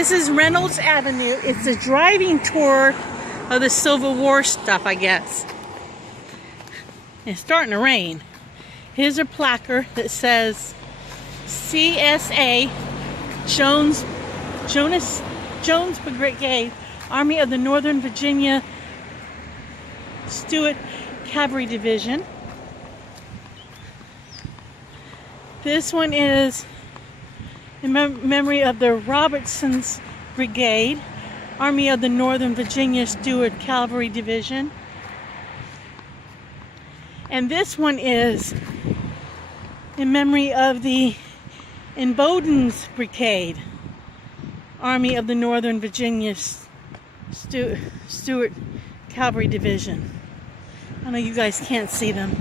This is Reynolds Avenue. It's a driving tour of the Civil War stuff, I guess. It's starting to rain. Here's a placard that says CSA Jones Brigade, Army of the Northern Virginia Stuart Cavalry Division. This one is in memory of the Robertson's Brigade, Army of the Northern Virginia Stuart Cavalry Division. And this one is in memory of the Bowden's Brigade, Army of the Northern Virginia Stuart Cavalry Division. I know you guys can't see them.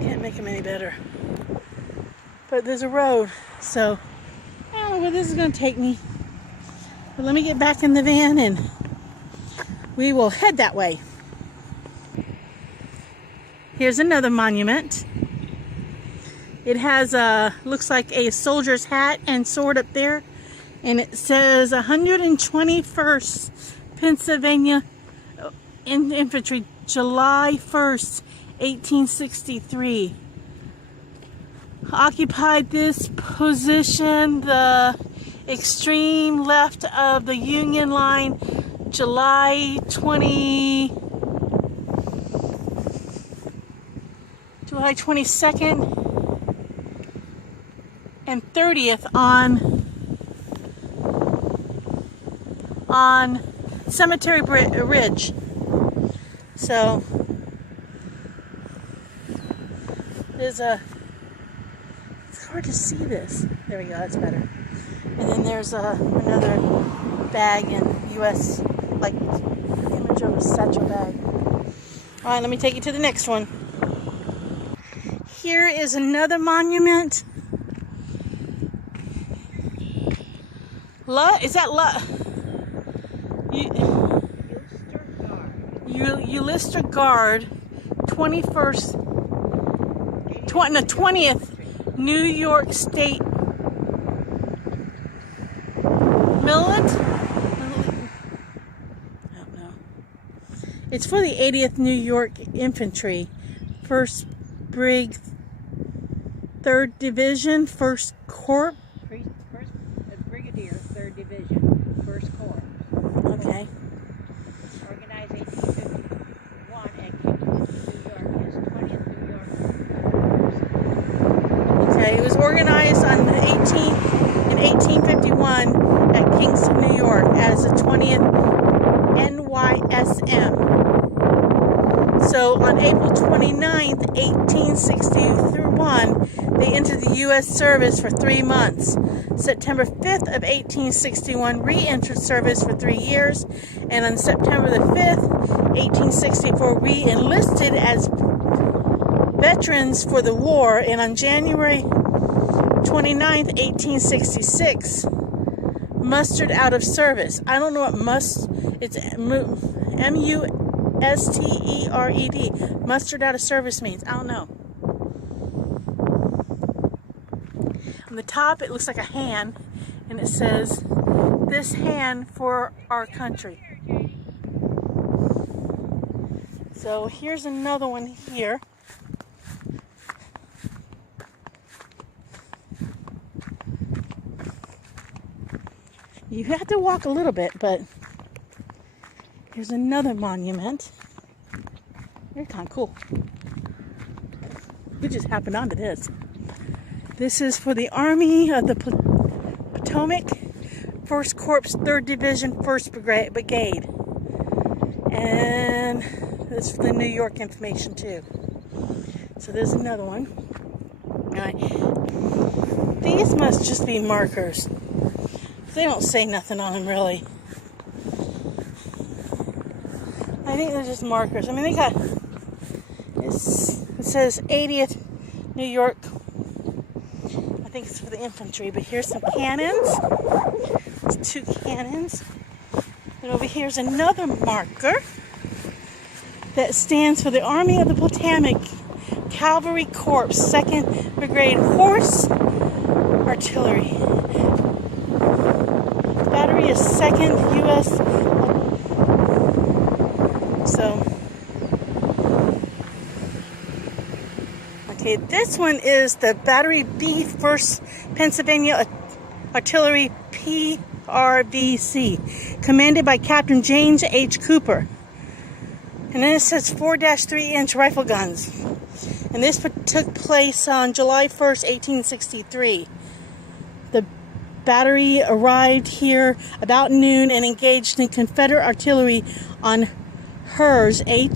Can't make them any better. But there's a road, so I don't know where this is going to take me. But let me get back in the van and we will head that way. Here's another monument. It has looks like a soldier's hat and sword up there, and it says 121st Pennsylvania Infantry, July 1st, 1863. Occupied this position, the extreme left of the Union line, July 22nd and 30th on Cemetery Ridge. So there's it's hard to see this. There we go, that's better. And then there's another bag in U.S., like image of a satchel bag. All right, let me take you to the next one. Here is another monument. Is that Ulster Guard, 20th New York State Militant? I don't know. It's for the 80th New York Infantry, 1st Brig, 3rd Division, 1st Corps. Brigadier, 3rd Division, 1st Corps. Okay. Organized 1851 at Gettysburg, New York, as 20th New York. Okay, it was organized in 1851 at Kingston, New York, as the 20th NYSM. So on April 29th, 1861, they entered the U.S. service for 3 months. September 5th of 1861, re-entered service for 3 years, and on September the 5th, 1864, re-enlisted as veterans for the war, and on January 29th, 1866, mustered out of service. I don't know what it's M-U-S-T-E-R-E-D, mustered out of service means. I don't know. On the top, it looks like a hand, and it says, "This hand for our country." So here's another one here. You have to walk a little bit, but here's another monument. They're kind of cool. We just happened onto this. This is for the Army of the Potomac, 1st Corps, 3rd Division, 1st Brigade. And this is for the New York information too. So there's another one. All right. These must just be markers. They don't say nothing on them really. I think they're just markers. I mean, they got, it says 80th New York. I think it's for the infantry, but here's some cannons. There's 2 cannons. And over here's another marker that stands for the Army of the Potomac Cavalry Corps, 2nd Brigade Horse artillery. Battery is 2nd U.S. So, okay, this one is the Battery B, 1st Pennsylvania Artillery PRBC, commanded by Captain James H. Cooper. And then it says 4-3-inch rifle guns. And this took place on July 1st, 1863. The battery arrived here about noon and engaged in Confederate artillery on Herrs, Herrs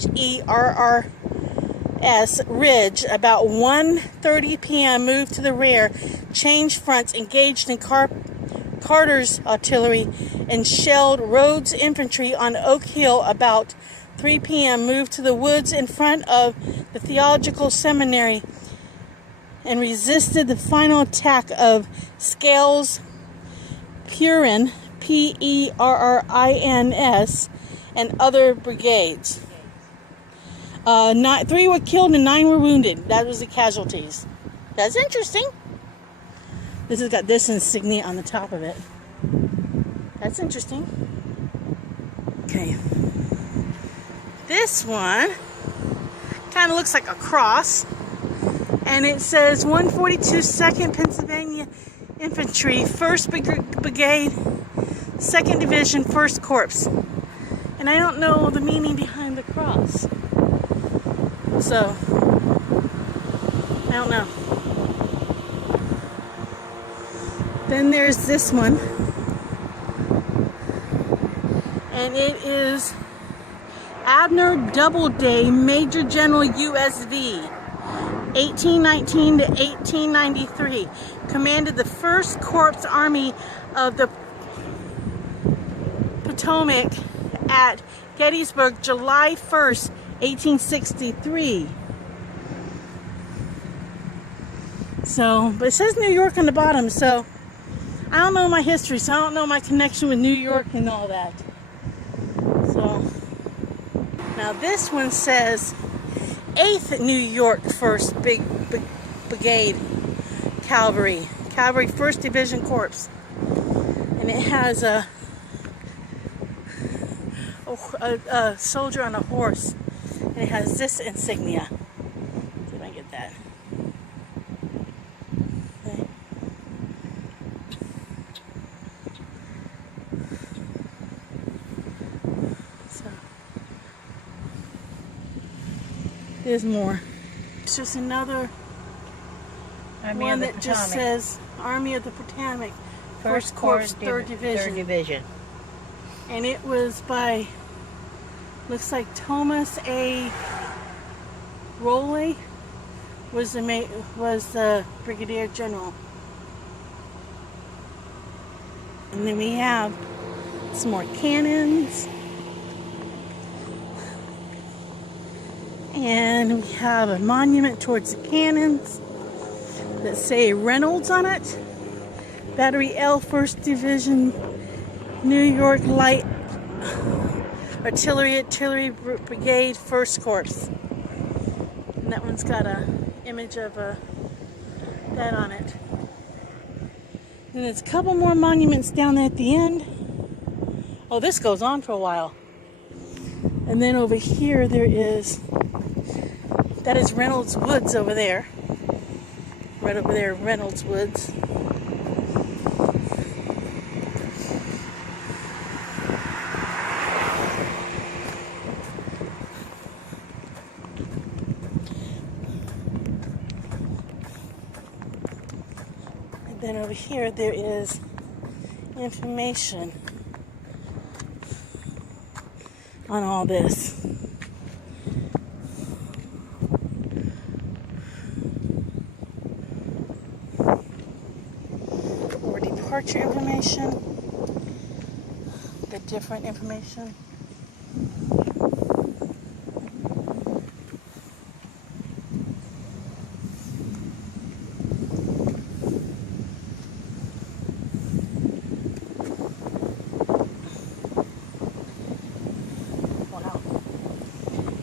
Ridge. About 1:30 p.m. moved to the rear, changed fronts, engaged in Carter's artillery, and shelled Rhodes' infantry on Oak Hill. About 3 p.m. moved to the woods in front of the Theological Seminary and resisted the final attack of Scales Perrins, Perrins, and other brigades. 3 were killed and 9 were wounded. That was the casualties. That's interesting. This has got this insignia on the top of it. That's interesting. Okay. This one kind of looks like a cross, and it says 142 2nd Pennsylvania Infantry, 1st Brigade, 2nd Division, 1st Corps. And I don't know the meaning behind the cross. So, I don't know. Then there's this one. And it is Abner Doubleday, Major General USV, 1819 to 1893. Commanded the 1st Corps Army of the Potomac at Gettysburg, July 1st, 1863. So, but it says New York on the bottom, so I don't know my history, so I don't know my connection with New York and all that. So, now this one says 8th New York 1st Brigade Cavalry 1st Division Corps. And it has a soldier on a horse. And it has this insignia. See if I can get that. Okay. So, there's more. It's just another one that just says Army of the Potomac, 1st Corps, 3rd Division. And it was by, looks like Thomas A. Rowley was the Brigadier General. And then we have some more cannons. And we have a monument towards the cannons that say Reynolds on it. Battery L, 1st Division, New York Light Artillery Brigade, 1st Corps. And that one's got a image of that on it. And there's a couple more monuments down there at the end. Oh, this goes on for a while. And then over here that is Reynolds Woods over there. Right over there, Reynolds Woods. And then over here there is information on all this. Or departure information, the different information.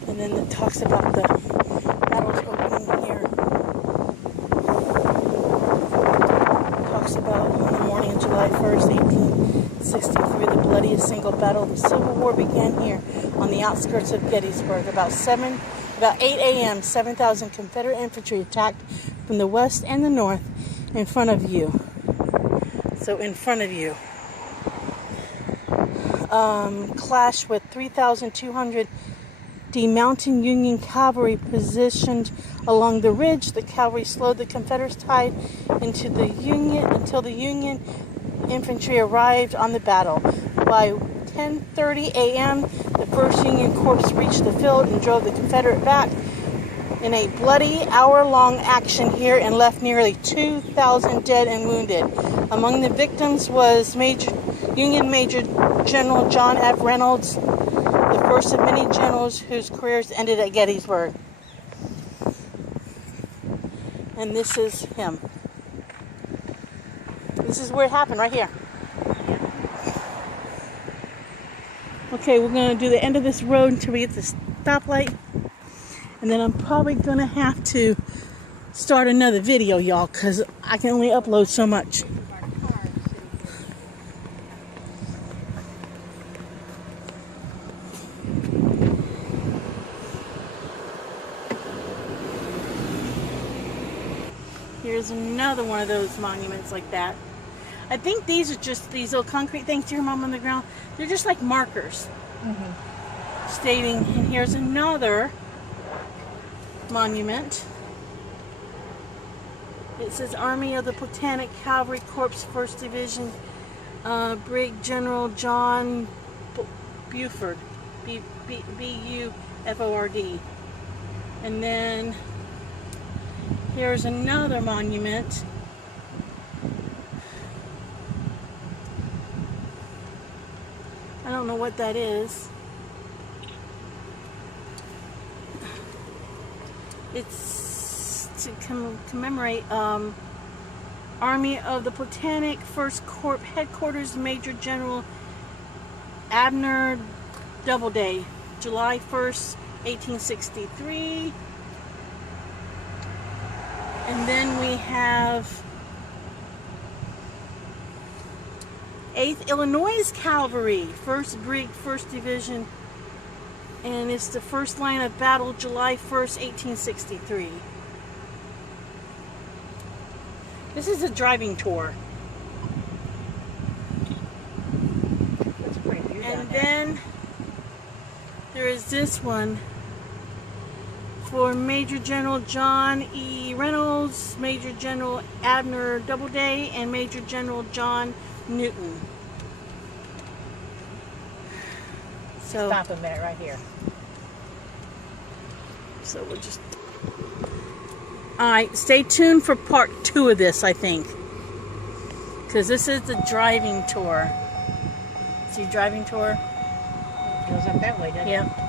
And then it talks about the battles opening here. It bloodiest single battle of the Civil War began here on the outskirts of Gettysburg. About 8 a.m., 7,000 Confederate infantry attacked from the west and the north in front of you. So in front of you. Clashed with 3,200 mounted Union cavalry positioned along the ridge. The cavalry slowed the Confederates tied into the Union until the Union infantry arrived on the battle. By 10:30 a.m., the first Union corps reached the field and drove the Confederate back in a bloody hour-long action here and left nearly 2,000 dead and wounded. Among the victims was Union Major General John F. Reynolds, the first of many generals whose careers ended at Gettysburg. And this is him. This is where it happened, right here. Okay, we're going to do the end of this road until we get the stoplight. And then I'm probably going to have to start another video, y'all, because I can only upload so much. Here's another one of those monuments like that. I think these are just these little concrete things to your mom on the ground. They're just like markers. Stating, and here's another monument. It says Army of the Potomac Cavalry Corps 1st Division, Brig General John Buford, B-U-F-O-R-D. And then here's another monument. I don't know what that is. It's to commemorate Army of the Potomac 1st Corps Headquarters, Major General Abner Doubleday, July 1st, 1863. And then we have 8th Illinois Cavalry, 1st Brig, 1st Division, and it's the first line of battle, July 1st, 1863. This is a driving tour. That's a pretty view down And there. then there is this one for Major General John E. Reynolds, Major General Abner Doubleday, and Major General John Newton. So Stop a minute right here. So we'll just... Alright, stay tuned for part 2 of this, I think. Because this is the driving tour. See, driving tour? It goes up that way, doesn't it? Yep.